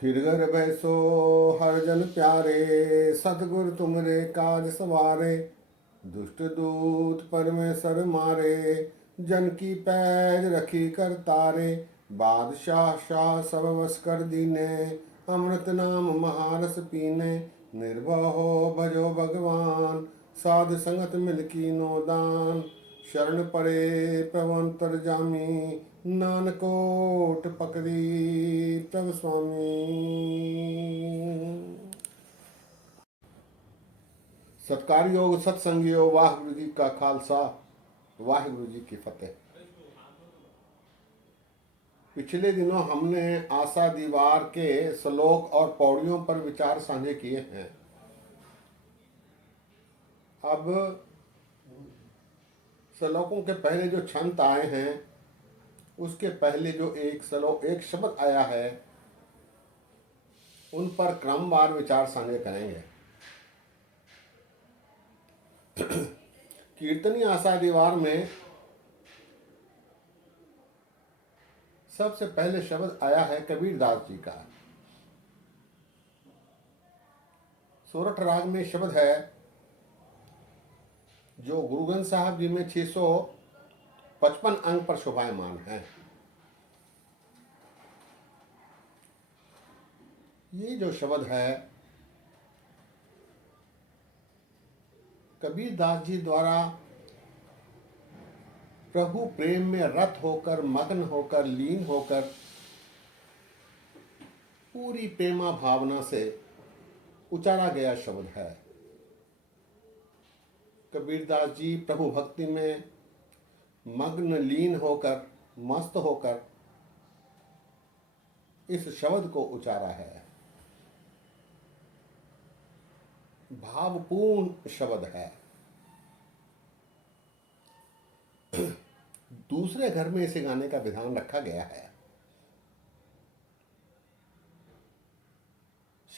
फिर घर बैसो हर जन प्यारे, सतगुर तुमरे काज सवारे। दुष्ट दूत परमेश्वर मारे, जन की पैज रखी कर तारे। बादशाह शाह सब वश कर दीने, अमृत नाम महारस पीने। निर्भय हो भजो भगवान, साध संगत मिल की नो दान। शरण पड़े प्रवंतर जामी, नानकोट पकड़ी प्रभु स्वामी। सत्कार योग सत्संग योग, वाहिगुरु जी का खालसा, वाहिगुरु जी की फतेह। पिछले दिनों हमने आशा दीवार के श्लोक और पौड़ियों पर विचार साझे किए हैं। अब श्लोकों के पहले जो छंद आए हैं, उसके पहले जो एक श्लोक एक शब्द आया है, उन पर क्रमवार विचार साझे करेंगे। कीर्तनी आशा दीवार में सबसे पहले शब्द आया है कबीरदास जी का। सोरठ राग में शब्द है जो गुरु ग्रंथ साहब जी में 655 अंक पर शोभायमान है। ये जो शब्द है कबीरदास जी द्वारा प्रभु प्रेम में रत होकर, मग्न होकर, लीन होकर, पूरी प्रेमा भावना से उचारा गया शब्द है। कबीरदास जी प्रभु भक्ति में मग्न, लीन होकर, मस्त होकर इस शब्द को उचारा है। भावपूर्ण शब्द है। दूसरे घर में इसे गाने का विधान रखा गया है।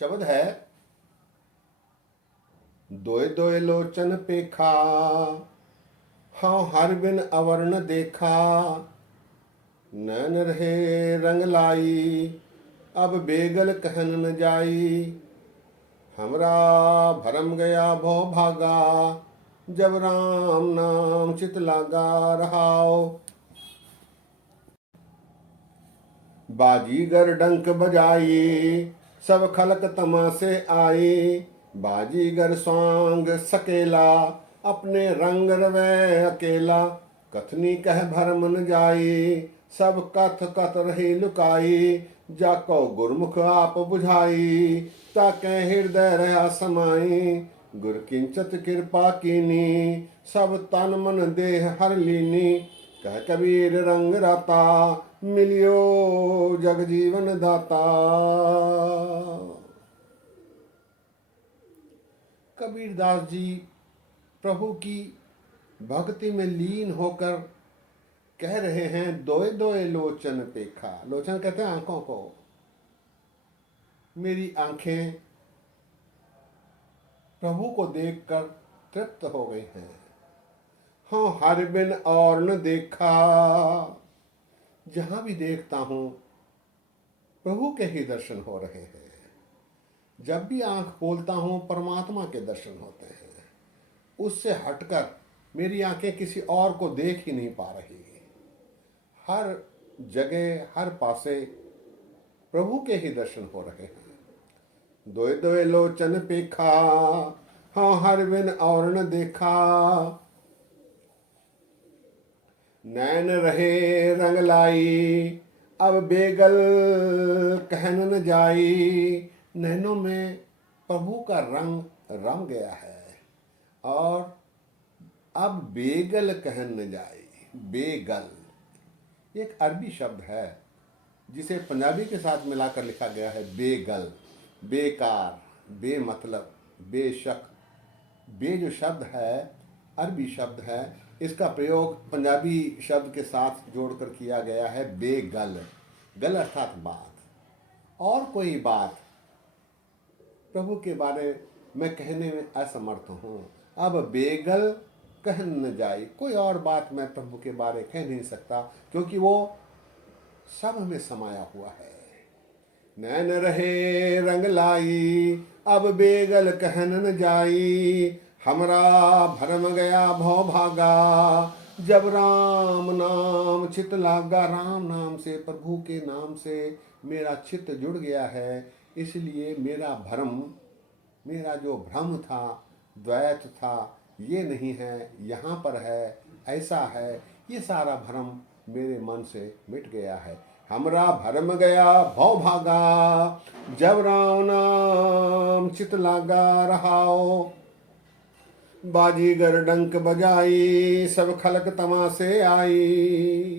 शब्द है दोए दोए लोचन पेखा, हाँ हर बिन अवर्ण देखा। नैन रहे रंग लाई, अब बेगल कहन न जाई। हमरा भरम गया भो भागा, जब राम नाम चित लागा रहाओ। बाजीगर डंक बजाई, सब खलक तमाशे आई। बाजीगर स्वांग सकेला, अपने रंग रवे अकेला। कथनी कह भरम न जाई, सब कथ कथ रही लुकाई। जाको गुरमुख आप बुझाई, ताके हृदय रहा समाई। गुर किंचत कृपा कीनी, सब तन मन देह हर लीनी। कह कबीर रंग राता, मिलियो जग जीवन दाता। कबीरदास जी प्रभु की भक्ति में लीन होकर कह रहे हैं दोए दोए लोचन देखा। लोचन कहते हैं आंखों को। मेरी आंखें प्रभु को देखकर तृप्त हो गई हैं। हाँ हर बिन और न देखा, जहां भी देखता हूं प्रभु के ही दर्शन हो रहे हैं। जब भी आंख खोलता हूं परमात्मा के दर्शन होते हैं। उससे हटकर मेरी आंखें किसी और को देख ही नहीं पा रही। हर जगह हर पासे प्रभु के ही दर्शन हो रहे हैं। दोए दोए लोचन पेखा, हाँ हर बिन और न देखा। नैन रहे रंग लाई, अब बेगल कहन न जाई। नैनों में प्रभु का रंग रम गया है और अब बेगल कहन न जाई। बेगल एक अरबी शब्द है जिसे पंजाबी के साथ मिलाकर लिखा गया है बेगल। बेकार, बेमतलब, बेशक। बे जो शब्द है अरबी शब्द है, इसका प्रयोग पंजाबी शब्द के साथ जोड़कर किया गया है बेगल। गल अर्थात बात, और कोई बात प्रभु के बारे में कहने में असमर्थ हूँ। अब बेगल कह न जाए, कोई और बात मैं प्रभु के बारे कह नहीं सकता, क्योंकि वो सब में समाया हुआ है। नैन रहे रंग लाई, अब बेगल कहन न जाई। हमरा भरम गया भव भागा, जब राम नाम चित लागा। राम नाम से, प्रभु के नाम से मेरा चित्त जुड़ गया है, इसलिए मेरा भ्रम, मेरा जो भ्रम था, द्वैत था, ये नहीं है, यहाँ पर है, ऐसा है, ये सारा भ्रम मेरे मन से मिट गया है। हमरा भरम गया भव भागा, जब राम नाम चित लागा। रहाओ बाजीगर डंक बजाई, सब खलक तमाशे आई।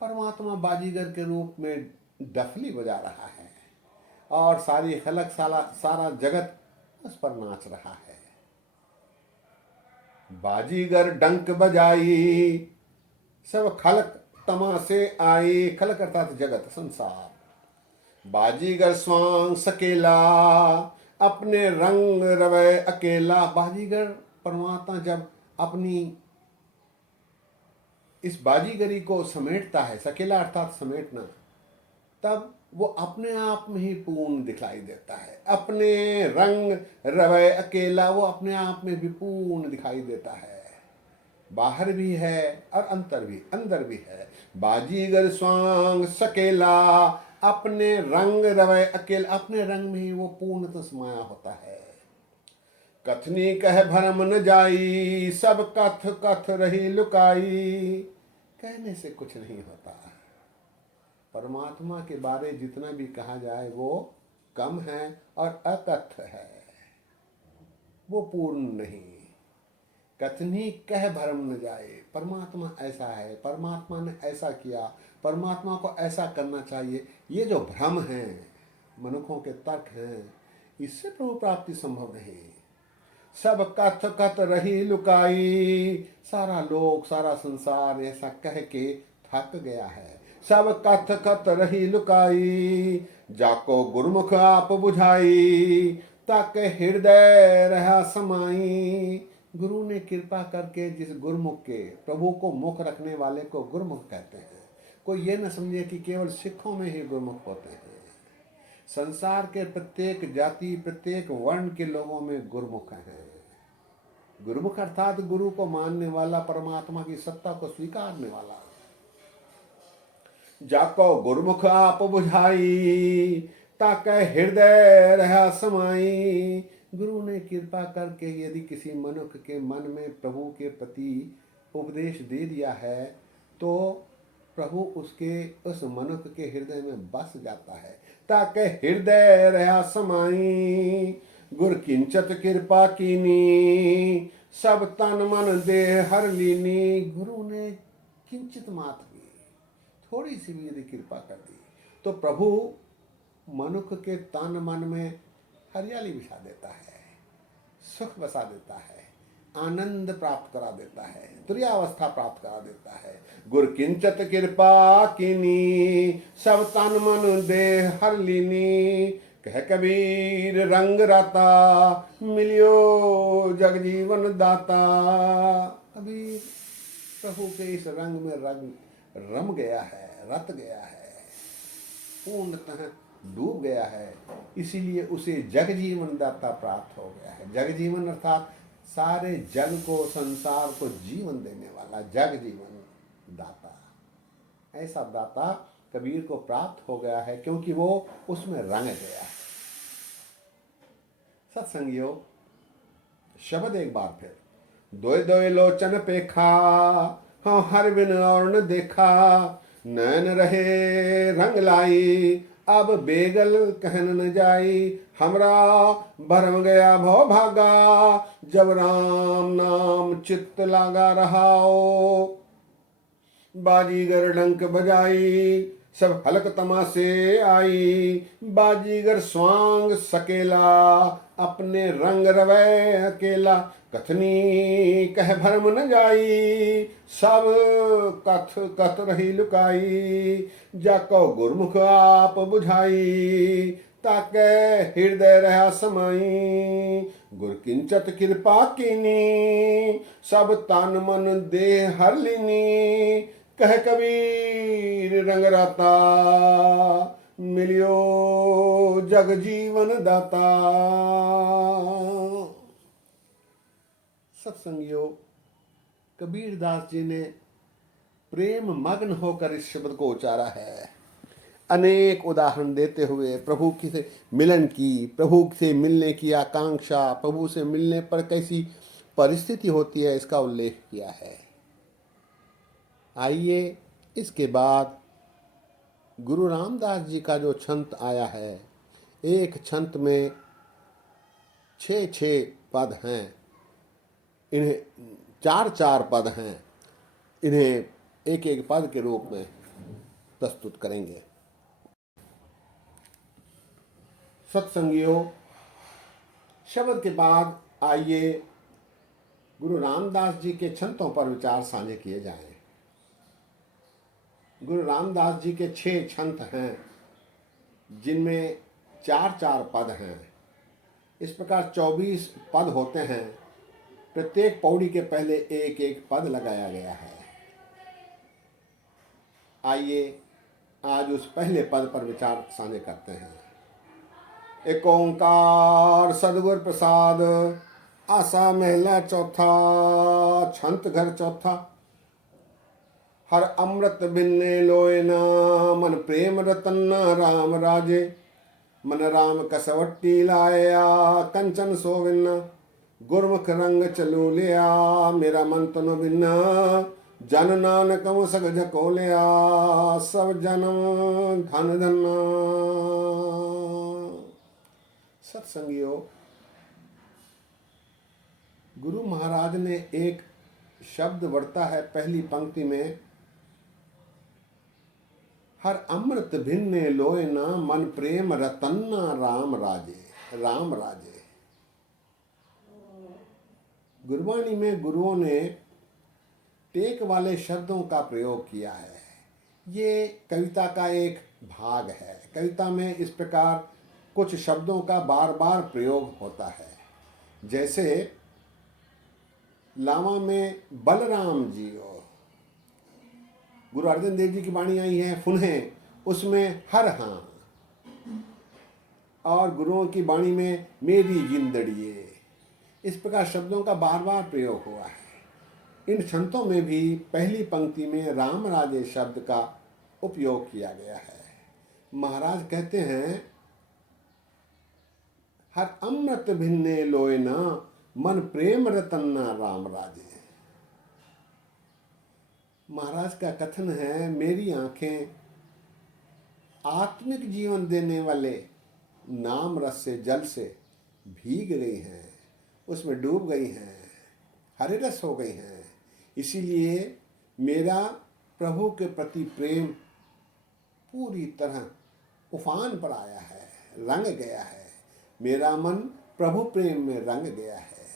परमात्मा बाजीगर के रूप में डफली बजा रहा है और सारी खलक, सारा जगत उस पर नाच रहा है। बाजीगर डंक बजाई, सब खलक तमाशे आई। खलक अर्थात जगत, संसार। बाजीगर स्वांग सकेला, अपने रंग रवै अकेला। बाजीगर परमात्मा जब अपनी इस बाजीगरी को समेटता है, सकेला अर्थात समेटना, तब वो अपने आप में ही पूर्ण दिखाई देता है। अपने रंग रवै अकेला, वो अपने आप में भी पूर्ण दिखाई देता है। बाहर भी है और अंदर भी है। बाजीगर स्वांग सकेला, अपने रंग रवै अकेला, अपने रंग में ही वो पूर्णतः समाया होता है। कथनी कह भरम न जाई, सब कथ कथ रही लुकाई। कहने से कुछ नहीं होता। परमात्मा के बारे जितना भी कहा जाए वो कम है और अकथ है, वो पूर्ण नहीं। कथनी कह भरम न जाए, परमात्मा ऐसा है, परमात्मा ने ऐसा किया, परमात्मा को ऐसा करना चाहिए, ये जो भ्रम है, मनुष्यों के तर्क हैं, इससे प्रभु प्राप्ति संभव नहीं। सब कथ कथ रही लुकाई, सारा लोक, सारा संसार ऐसा कह के थक गया है। सब कथ कथ रही लुकाई, जाको गुरमुख आप बुझाई। ताके हृदय रहा समाई। गुरु ने कृपा करके जिस गुरुमुख के, प्रभु को मुख रखने वाले को गुरुमुख कहते हैं। कोई ये न समझे कि केवल सिखों में ही गुरुमुख होते हैं। संसार के प्रत्येक जाति, प्रत्येक वर्ण के लोगों में गुरुमुख हैं। गुरुमुख अर्थात गुरु को मानने वाला, परमात्मा की सत्ता को स्वीकारने वाला। जाको गुरुमुख आप बुझाई, ताके हृदय रहा समाई। गुरु ने कृपा करके यदि किसी मनुष्य के मन में प्रभु के प्रति उपदेश दे दिया है, तो प्रभु उसके उस मनुष्य के हृदय में बस जाता है। ताके हृदय रहा समाई, गुर किंचत कृपा कीनी, सब तन मन दे हर लीनी। गुरु ने किंचित मात्र की, थोड़ी सी भी यदि कृपा कर दी, तो प्रभु मनुष्य के तन मन में हरियाली बिछा देता है, सुख बसा देता है, आनंद प्राप्त करा देता है, तुर्यावस्था प्राप्त करा देता है। गुर किंचत कृपा कीनी, सब तन मन दे हर लीनी। कह कबीर रंग राता, मिलियो जग जीवन दाता। कबीर प्रभु के इस रंग में रम गया है, रत गया है, पूर्णतः डूब गया है, इसीलिए उसे जग जीवन दाता प्राप्त हो गया है। जग जीवन अर्थात सारे जग को, संसार को जीवन देने वाला जग जीवन दाता। ऐसा दाता कबीर को प्राप्त हो गया है, क्योंकि वो उसमें रंग गया है। सत्संगियों, शब्द एक बार फिर। दोय दोय लोचन पेखा, हाँ हर बिन और न देखा। नैन रहे रंग लाई, अब बेगल कहन न जाई। हमरा भरम गया भव भागा, जब राम नाम चित्त लागा। रहाओ बाजीगर डंक बजाई, सब हलक तमाशे आई। बाजीगर स्वांग सकेला, अपने रंग रवै अकेला। कथनी कह भरम न जाई, सब कथ कथ रही लुकाई। जाको गुरमुख आप बुझाई, ताके हृदय रहा समाई। गुर किंचत कृपा कीनी, सब तन मन दे हर लीनी। कह कबीर रंग राता, मिलियो जग जीवन दाता। सत्संगियों, कबीर दास जी ने प्रेम मग्न होकर इस शब्द को उचारा है। अनेक उदाहरण देते हुए प्रभु की से मिलन की, प्रभु से मिलने की आकांक्षा, प्रभु से मिलने पर कैसी परिस्थिति होती है, इसका उल्लेख किया है। आइए इसके बाद गुरु रामदास जी का जो छंत आया है, एक छंत में 6 पद हैं, इन्हें 4 पद हैं, इन्हें एक एक पद के रूप में प्रस्तुत करेंगे। सत्संगियों, शब्द के बाद आइए गुरु रामदास जी के छंतों पर विचार साझे किए जाएं। गुरु रामदास जी के 6 छंत हैं, जिनमें 4 पद हैं। इस प्रकार 24 पद होते हैं। प्रत्येक पौड़ी के पहले एक एक पद लगाया गया है। आइए आज उस पहले पद पर विचार साझे करते हैं। एक ओंकार सदगुर प्रसाद, आशा महला चौथा, छंत घर चौथा। हर अमृत बिन्ने लोयना, मन प्रेम रतन राम राजे। मन राम कसवट्टी लाया, कंचन सोविन्ना। गुरमुख रंग चलू लिया, मेरा मन तनु बिन्ना। जन नानक सग झको लिया, सब जन्म धन धन्ना। सत्संगियों, गुरु महाराज ने एक शब्द वर्ता है पहली पंक्ति में, हर अमृत भिन्ने लोय ना, मन प्रेम रतन्ना राम राजे। राम राजे गुरबाणी में गुरुओं ने टेक वाले शब्दों का प्रयोग किया है। ये कविता का एक भाग है। कविता में इस प्रकार कुछ शब्दों का बार बार प्रयोग होता है। जैसे लावा में बलराम जी और गुरु अर्जन देव जी की वाणी आई है फुन्हें, उसमें हर हाँ, और गुरुओं की वाणी में मेरी जिंदड़िए। इस प्रकार शब्दों का बार बार प्रयोग हुआ है। इन छंतों में भी पहली पंक्ति में राम राजे शब्द का उपयोग किया गया है। महाराज कहते हैं, हर अमृत भिन्ने लोयना, मन प्रेम रतन्ना राम राजे। महाराज का कथन है, मेरी आंखें आत्मिक जीवन देने वाले नाम रस से, जल से भीग गई हैं, उसमें डूब गई हैं, हरे रस हो गई हैं। इसीलिए मेरा प्रभु के प्रति प्रेम पूरी तरह उफान पर आया है, रंग गया है। मेरा मन प्रभु प्रेम में रंग गया है।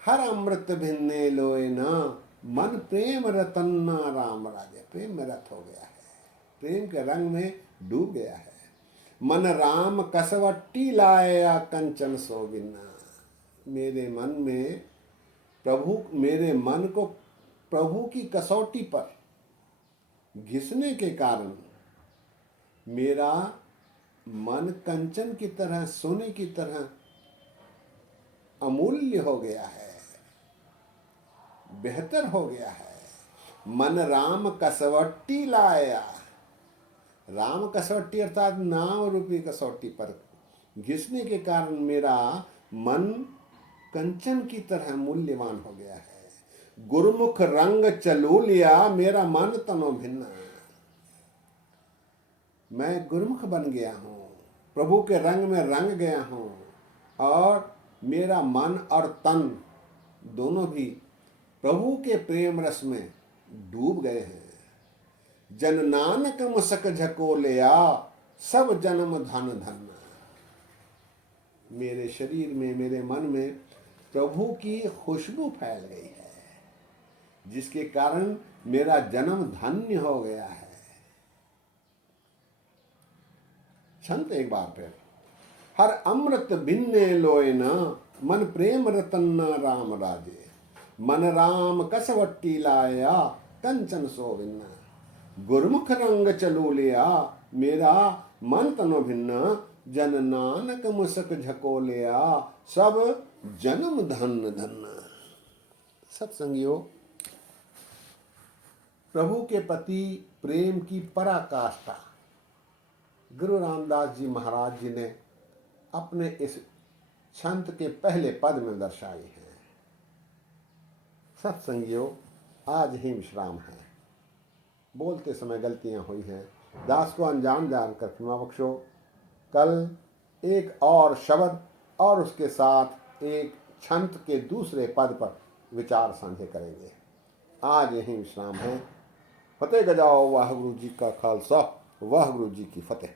हर अमृत भिन्ने लोए ना, मन प्रेम रतन्ना राम राजे। प्रेम में रत हो गया है, प्रेम के रंग में डूब गया है। मन राम कसवट्टी लाया, कंचन सोगिना। मेरे मन में प्रभु, मेरे मन को प्रभु की कसौटी पर घिसने के कारण मेरा मन कंचन की तरह, सोने की तरह अमूल्य हो गया है, बेहतर हो गया है। मन राम कसवट्टी लाया। राम कसवट्टी अर्थात नाम रूपी कसौटी पर घिसने के कारण मेरा मन कंचन की तरह मूल्यवान हो गया है। गुरुमुख रंग चलू लिया, मेरा मन तनो भिन्न। मैं गुरुमुख बन गया हूँ, प्रभु के रंग में रंग गया हूँ, और मेरा मन और तन दोनों भी प्रभु के प्रेम रस में डूब गए हैं। जन नानक मसक झको लिया, सब जन्म धन धन। मेरे शरीर में, मेरे मन में प्रभु की खुशबू फैल गई है, जिसके कारण मेरा जन्म धन्य हो गया है। छंत एक बार फिर, हर अमृत भिन्ने लोयना, मन प्रेम रतन्ना राम राजे। मन राम कसवट्टी लाया, कंचन सोविन्ना। गुरमुख रंग चलो लिया, मेरा मन तनो भिन्न, जन नानक मुसक झको लिया, सब जन्म धन धन। सत्संगियों, प्रभु के प्रति प्रेम की पराकाष्ठा गुरु रामदास जी महाराज जी ने अपने इस छंद के पहले पद में दर्शाई है। सत्संगियों, आज ही विश्राम है। बोलते समय गलतियां हुई हैं, दास को अनजान जानकर क्षमा बख्शो। कल एक और शब्द और उसके साथ एक छंद के दूसरे पद पर विचार साझे करेंगे। आज यही विश्राम है। फतेह गजाओ वाह गुरु जी का खालसा, वाह गुरु जी की फतेह।